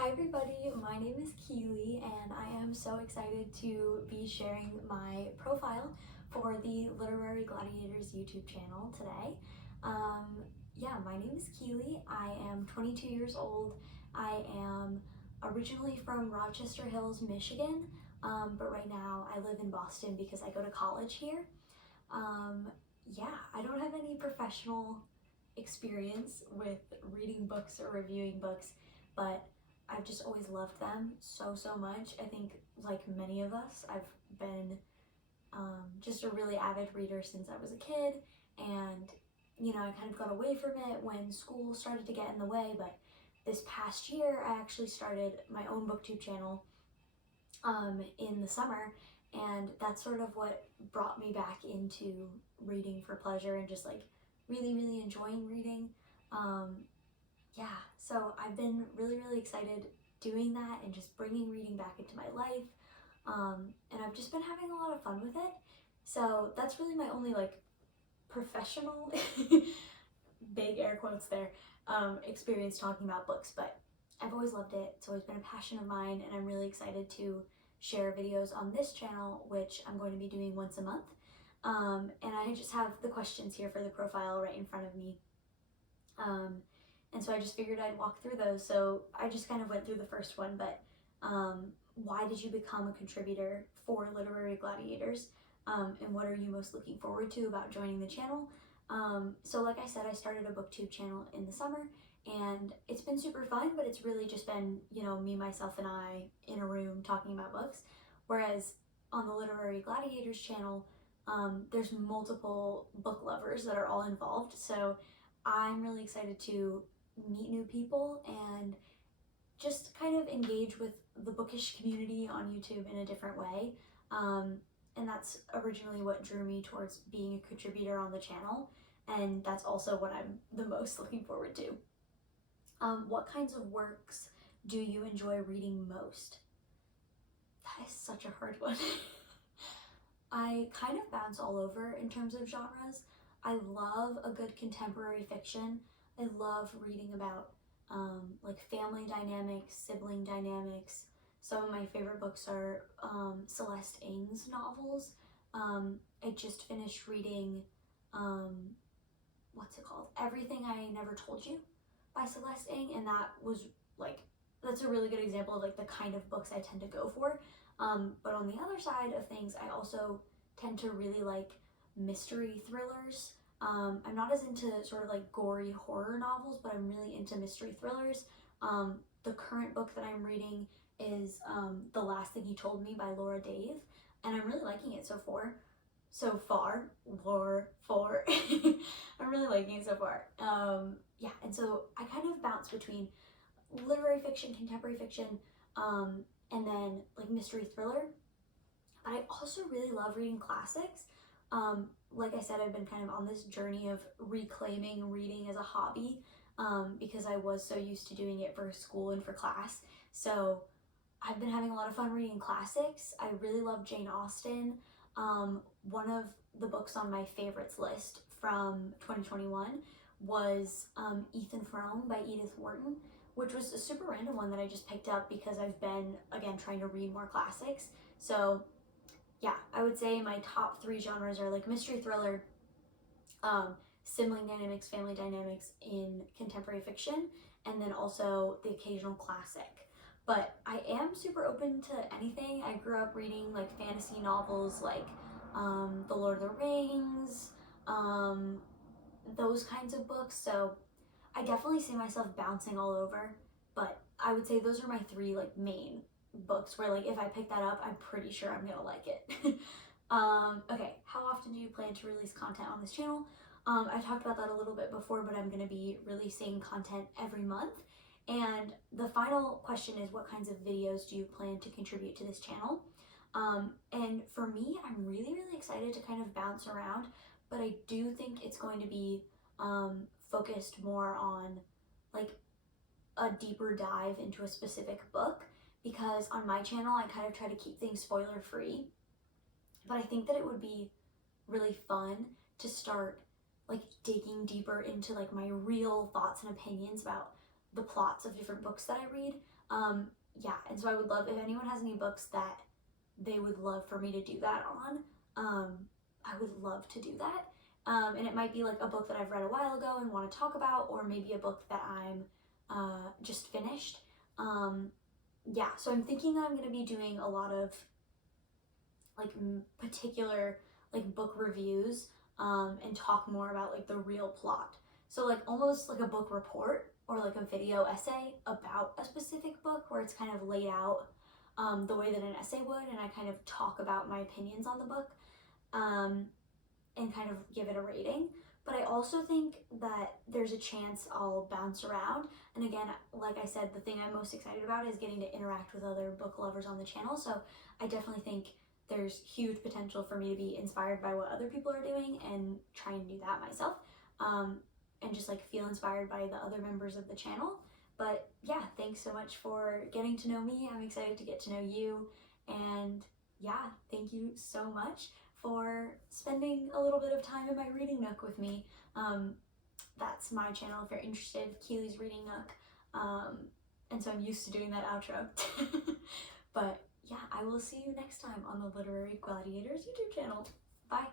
Hi everybody, my name is Keeley and I am so excited to be sharing my profile for the Literary Gladiators YouTube channel today. My name is Keeley. I am 22 years old. I am originally from Rochester Hills, Michigan, but right now I live in Boston because I go to college here. I don't have any professional experience with reading books or reviewing books, but I've just always loved them so much. I think, like many of us, I've been just a really avid reader since I was a kid, and I kind of got away from it when school started to get in the way, but this past year I actually started my own Booktube channel in the summer, and that's sort of what brought me back into reading for pleasure and just like really enjoying reading. So I've been really excited doing that and just bringing reading back into my life, and I've just been having a lot of fun with it. So that's really my only like professional big air quotes there experience talking about books, but I've always loved it. It's always been a passion of mine, and I'm really excited to share videos on this channel, which I'm going to be doing once a month. And I just have the questions here for the profile right in front of me. And so I just figured I'd walk through those. So I just kind of went through the first one, but why did you become a contributor for Literary Gladiators? And what are you most looking forward to about joining the channel? So like I said, I started a Booktube channel in the summer, and it's been super fun, but it's really just been, me, myself, and I in a room talking about books. Whereas on the Literary Gladiators channel, there's multiple book lovers that are all involved. So I'm really excited to meet new people and just kind of engage with the bookish community on YouTube in a different way. And that's originally what drew me towards being a contributor on the channel, and that's also what I'm the most looking forward to. What kinds of works do you enjoy reading most? That is such a hard one. I kind of bounce all over in terms of genres. I love a good contemporary fiction. I love reading about like family dynamics, sibling dynamics. Some of my favorite books are Celeste Ng's novels. I just finished reading, what's it called? Everything I Never Told You by Celeste Ng, and that was like, that's a really good example of like the kind of books I tend to go for. But on the other side of things, I also tend to really like mystery thrillers. I'm not as into sort of like gory horror novels, but I'm really into mystery thrillers. The current book that I'm reading is The Last Thing He Told Me by Laura Dave, and I'm really liking it so far. I'm really liking it so far. And so I kind of bounce between literary fiction, contemporary fiction, and then like mystery thriller. But I also really love reading classics. Like I said, I've been kind of on this journey of reclaiming reading as a hobby, because I was so used to doing it for school and for class. So I've been having a lot of fun reading classics. I really love Jane Austen. One of the books on my favorites list from 2021 was Ethan Frome by Edith Wharton, which was a super random one that I just picked up because I've been, again, trying to read more classics. So yeah, I would say my top 3 genres are like mystery thriller, sibling dynamics, family dynamics in contemporary fiction, and then also the occasional classic. But I am super open to anything. I grew up reading like fantasy novels like The Lord of the Rings, those kinds of books. So I definitely see myself bouncing all over, but I would say those are my 3 like main books where like if I pick that up, I'm pretty sure I'm gonna like it. Okay, how often do you plan to release content on this channel? I talked about that a little bit before, but I'm gonna be releasing content every month. And the final question is, what kinds of videos do you plan to contribute to this channel? And for me, I'm really excited to kind of bounce around, but I do think it's going to be focused more on like a deeper dive into a specific book, because on my channel I kind of try to keep things spoiler free, but I think that it would be really fun to start like digging deeper into like my real thoughts and opinions about the plots of different books that I read. Yeah, and so I would love if anyone has any books that they would love for me to do that on. I would love to do that. And it might be like a book that I've read a while ago and want to talk about, or maybe a book that I'm just finished. Yeah, so I'm thinking that I'm going to be doing a lot of like particular like book reviews and talk more about like the real plot. So like almost like a book report or like a video essay about a specific book where it's kind of laid out the way that an essay would, and I kind of talk about my opinions on the book and kind of give it a rating. But I also think that there's a chance I'll bounce around. And again, like I said, the thing I'm most excited about is getting to interact with other book lovers on the channel. So I definitely think there's huge potential for me to be inspired by what other people are doing and try and do that myself. And just like feel inspired by the other members of the channel. But yeah, thanks so much for getting to know me. I'm excited to get to know you. And yeah, thank you so much for spending a little bit of time in my reading nook with me. That's my channel if you're interested, Keeley's Reading Nook. And so I'm used to doing that outro. But yeah, I will see you next time on the Literary Gladiators YouTube channel. Bye.